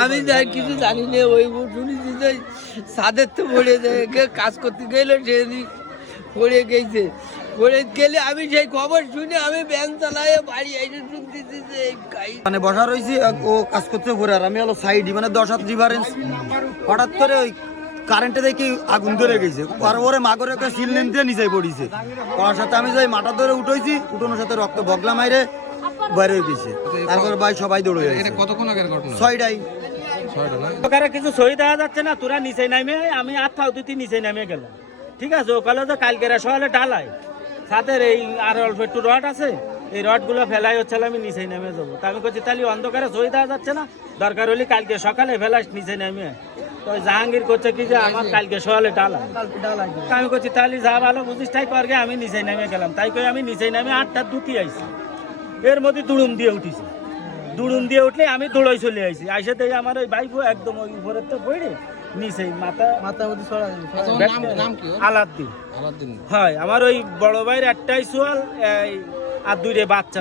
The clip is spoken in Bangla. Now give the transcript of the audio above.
আমি যাই কিছু জানি না, ওই শুনেছি যে সাদের তো পড়ে যায়, কাজ করতে গেলে সেদিন পড়ে গেছে। পড়ে গেলে আমি সেই খবর শুনে আমি ব্যান চালাই বাড়ি এসে শুনতেছি যে মানে বসা রয়েছি, ও কাজ করতে পড়ে, আর আমি হলো সাইডি মানে 10 ডিফারেন্স। হঠাৎ করে ওই কারেন্টে দেখি আগুন ধরে গেছে, আর ওরে মাগরে সিল নিতে নিচে পড়িছে। ওর সাথে আমি যাই মাথা ধরে উঠেছি, উঠোনোর সাথে রক্ত বগলা মাইরে বাইরে হয়ে গেছে। তারপর ভাই সবাই দৌড়ে গেছে। কতক্ষণ আগের ঘটনা? 6টায়। কিছু সই দেওয়া যাচ্ছে না, তোরা নিচে নামে, আমি আত্মা অতিথি নিচে নামে গেলাম। ঠিক আছে, ও কালে তো কালকে সকালে ঢালাই ছাদের এই আর অল্প একটু রড আছে, এই রড গুলো ফেলাই হচ্ছে, আমি নিচে নেমে যাবো। তা আমি করছি তাহলে অন্ধকারে সই দেওয়া যাচ্ছে না, দরকার হলে কালকে সকালে ফেলাস নিচে নেমে। তো জাহাঙ্গীর করছে কি যে আমার কালকে সকালে ঢালাই। আমি করছি তাহলে যা ভালো বুঝিস তাই করগে, আমি নিচে নেমে গেলাম। তাই করে আমি নিচে নেমে 8টার দুটি আইছি, এর মধ্যে দুড়ুম দিয়ে উঠিছি। দুড়ুম দিয়ে উঠলে আমি দৌড়াই চলে আইছি। আইসে দেখি আমার ওই বাইকও একদম ওই উপরের তো পড়ে নিচে মাথার মধ্যে আলাদ্দিন। হয় আমার ওই বড় ভাইয়ের একটাই সোয়াল আর 2 বাচ্চা।